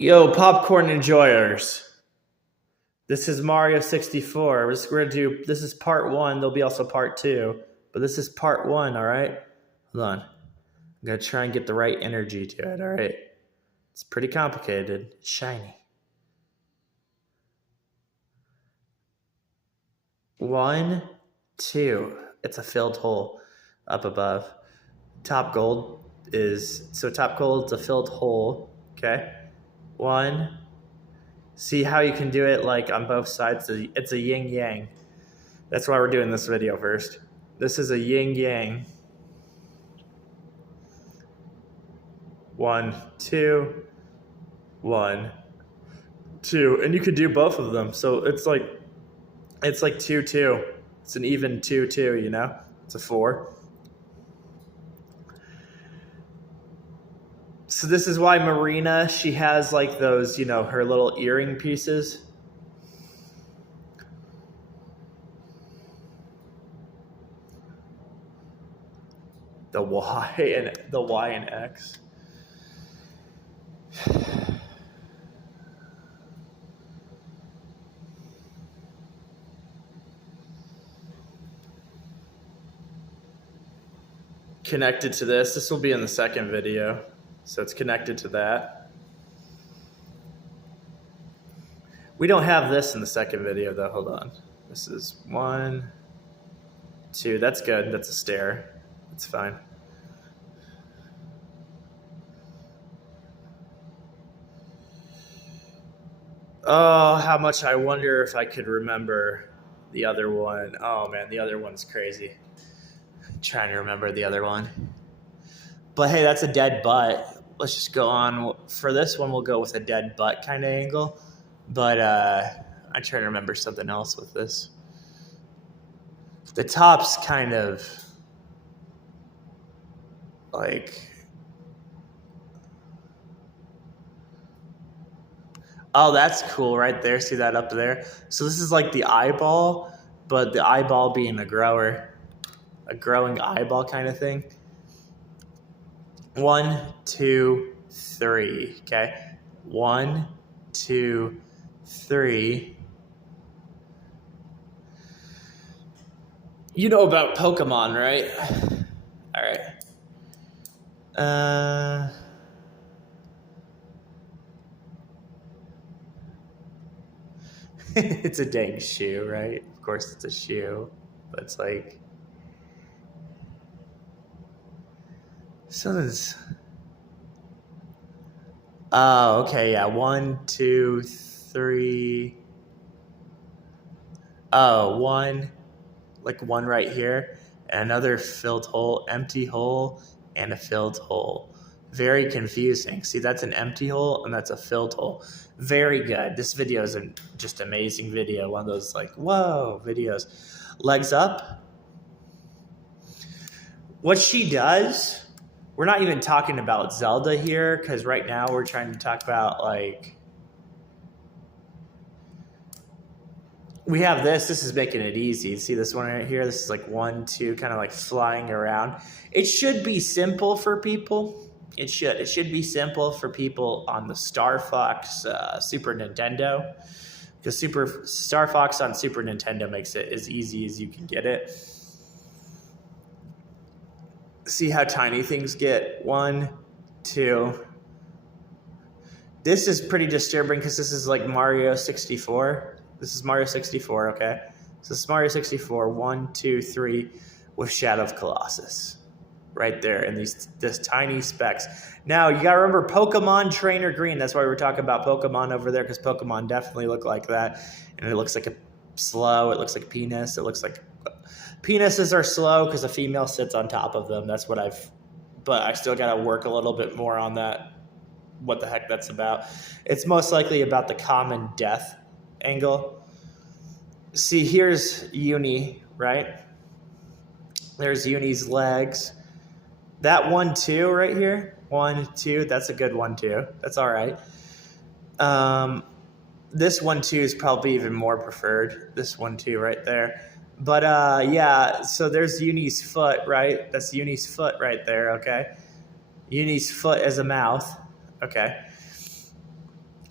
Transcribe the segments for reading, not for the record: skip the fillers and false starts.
Yo, popcorn enjoyers. This is Mario 64. This is part one. There'll be also part two, but this is part one, all right? Hold on. I'm going to try and get the right energy to it, all right? It's pretty complicated. It's shiny. 1, 2. It's a filled hole up above. Top gold is a filled hole, okay? 1. See how you can do it like on both sides? It's a yin yang. That's why we're doing this video first. This is a yin yang. 1, 2, 1, 2, and you could do both of them. So it's like 2, 2. It's an even 2, 2. You know, it's a 4. So this is why Marina, she has like those, you know, her little earring pieces. The Y and X. Connected to this. This will be in the second video. So it's connected to that. We don't have this in the second video though. Hold on. This is 1, 2. That's good. That's a stair. That's fine. Oh, how much I wonder if I could remember the other one. Oh man, the other one's crazy. I'm trying to remember the other one. But hey, that's a dead butt. Let's just go on. For this one, we'll go with a dead butt kind of angle. But I'm trying to remember something else with this. The top's kind of like... Oh, that's cool right there. See that up there? So this is like the eyeball, but the eyeball being a growing eyeball kind of thing. 1, 2, 3. Okay. 1, 2, 3. You know about Pokemon, right? All right. It's a dang shoe, right? Of course it's a shoe, but it's like something's... Oh, okay, yeah. 1, 2, 3. Oh, 1, like 1 right here, and another filled hole, empty hole, and a filled hole. Very confusing. See, that's an empty hole, and that's a filled hole. Very good. This video is just amazing video. One of those like, whoa, videos. Legs up. What she does, we're not even talking about Zelda here, because right now we're trying to talk about like... We have this. This is making it easy. See this one right here? This is like 1, 2, kind of like flying around. It should be simple for people. It should be simple for people on the Star Fox Super Nintendo, because Star Fox on Super Nintendo makes it as easy as you can get it. See how tiny things get? 1, 2. This is pretty disturbing because this is like Mario 64. This is Mario 64, okay? So this is Mario 64, 1, 2, 3, with Shadow of Colossus. Right there in this tiny specks. Now, you got to remember Pokemon Trainer Green. That's why we're talking about Pokemon over there, because Pokemon definitely look like that. And it looks like a slow. It looks like a penis. It looks like... Penises are slow because a female sits on top of them. That's what but I still got to work a little bit more on that, what the heck that's about. It's most likely about the common death angle. See, here's Uni, right? There's Uni's legs. That 1, 2 right here, 1, 2, that's a good 1, 2. That's all right. This 1, 2 is probably even more preferred. This 1, 2 right there. But yeah, so there's Uni's foot, right? That's Uni's foot right there, okay? Uni's foot as a mouth, okay?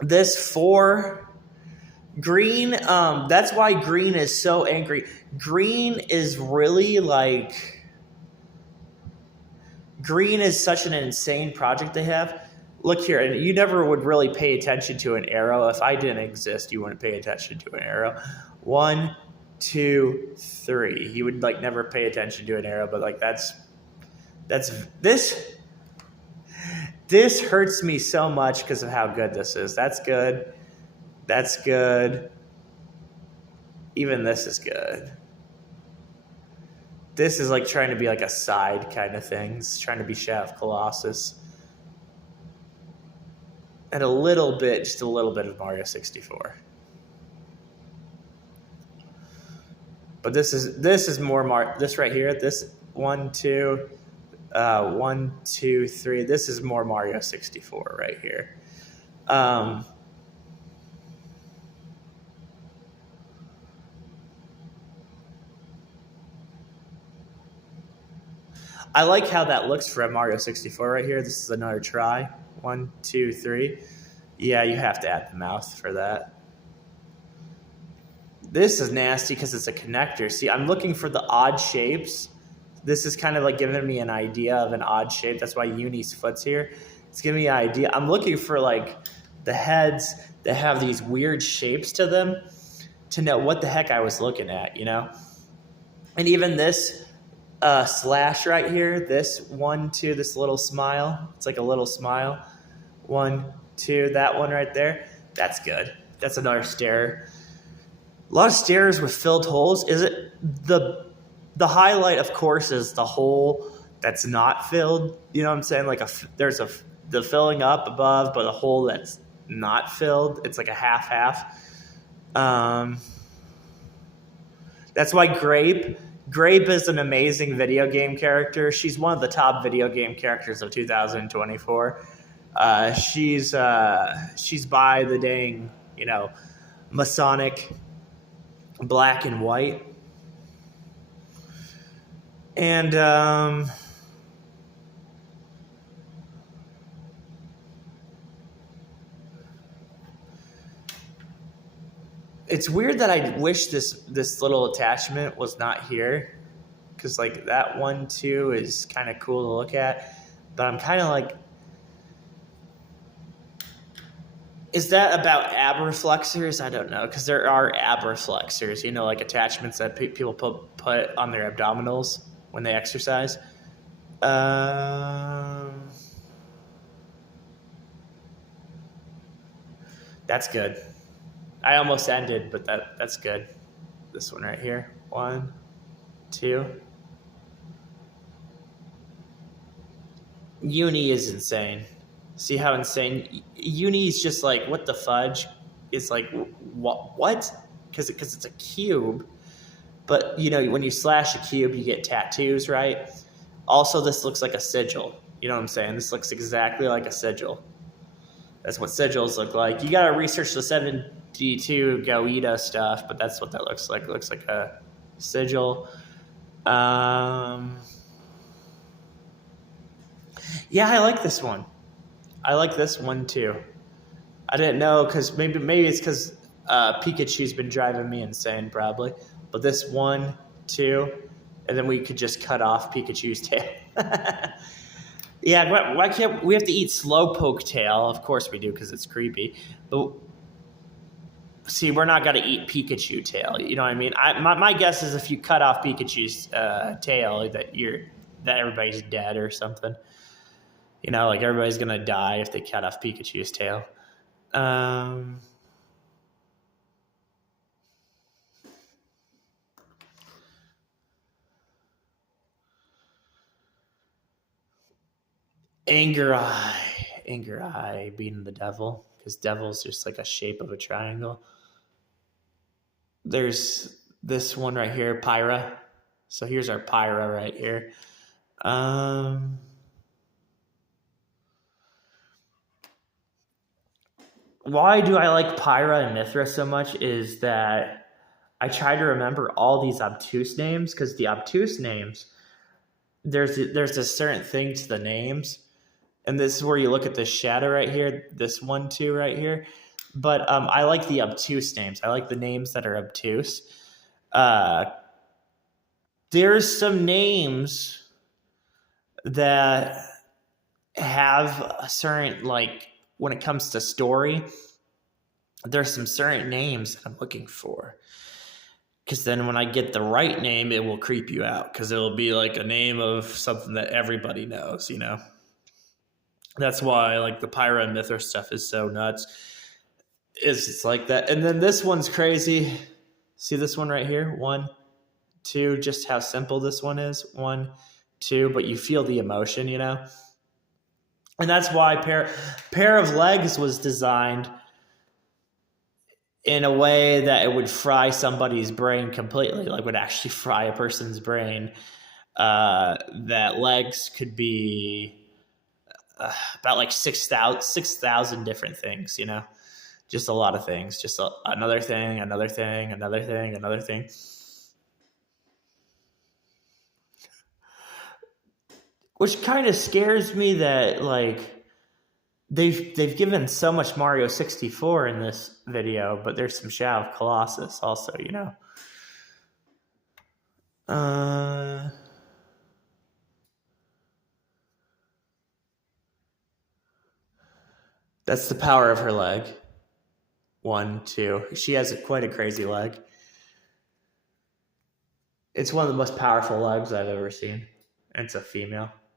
This 4 green, that's why green is so angry. Green is really like, green is such an insane project they have. Look here, and you never would really pay attention to an arrow. If I didn't exist, you wouldn't pay attention to an arrow. 1, 2, 3. You would like never pay attention to an arrow, but like that's this hurts me so much because of how good this is. That's good. That's good. Even this is good. This is like trying to be like a side kind of thing. It's trying to be Shadow of Colossus. And just a little bit of Mario 64. But this is more this right here. This 1, 2, 1, 2, 3. This is more Mario 64 right here. I like how that looks for a Mario 64 right here. This is another try. 1, 2, 3. Yeah, you have to add the mouth for that. This is nasty because it's a connector. See, I'm looking for the odd shapes. This is kind of like giving me an idea of an odd shape. That's why Uni's foot's here. It's giving me an idea. I'm looking for like the heads that have these weird shapes to them to know what the heck I was looking at, you know? And even this slash right here, this 1, 2, this little smile. It's like a little smile. 1, 2, that one right there. That's good. That's another stair. A lot of stairs with filled holes. Is it the highlight? Of course, is the hole that's not filled. You know what I'm saying? Like there's the filling up above, but a hole that's not filled. It's like a half. That's why Grape is an amazing video game character. She's one of the top video game characters of 2024. She's by the dang, Masonic black and white. And it's weird that I wish this little attachment was not here, because like that 1, 2 is kind of cool to look at, but I'm kind of like, is that about ab reflexors? I don't know, because there are ab reflexors, like attachments that people put on their abdominals when they exercise. That's good. I almost ended, but that's good. This one right here. 1, 2. Uni is insane. See how insane? Uni is just like, what the fudge? It's like, what? Because it's a cube. But, when you slash a cube, you get tattoos, right? Also, this looks like a sigil. You know what I'm saying? This looks exactly like a sigil. That's what sigils look like. You got to research the 72 Goita stuff, but that's what that looks like. It looks like a sigil. Yeah, I like this one. I like this one too. I didn't know, because maybe it's because Pikachu's been driving me insane, probably. But this 1, 2, and then we could just cut off Pikachu's tail. Yeah, why can't we have to eat Slowpoke tail? Of course we do, because it's creepy. But see, we're not gonna eat Pikachu tail. You know what I mean? My guess is if you cut off Pikachu's tail, that everybody's dead or something. Like everybody's going to die if they cut off Pikachu's tail. Anger Eye being the devil, because devil's just like a shape of a triangle. There's this one right here, Pyra. So here's our Pyra right here. Why do I like Pyra and Mythra so much is that I try to remember all these obtuse names, because the obtuse names, there's a certain thing to the names. And this is where you look at this shadow right here, this 1, 2 right here. But I like the obtuse names. I like the names that are obtuse. Uh, there's some names that have a certain, like, when it comes to story, there's some certain names that I'm looking for. Because then when I get the right name, it will creep you out. Because it'll be like a name of something that everybody knows, you know? That's why like the Pyra and Mythra stuff is so nuts. It's like that. And then this one's crazy. See this one right here? 1, 2, just how simple this one is. 1, 2, but you feel the emotion, you know? And that's why pair of legs was designed in a way that it would fry somebody's brain completely, like would actually fry a person's brain. That legs could be about like 6,000 different things, you know? Just a lot of things. Just another thing, another thing, another thing, another thing. Which kind of scares me that like they've given so much Mario 64 in this video, but there's some Shadow of Colossus also, you know. That's the power of her leg. 1, 2. She has quite a crazy leg. It's one of the most powerful legs I've ever seen. And it's a female.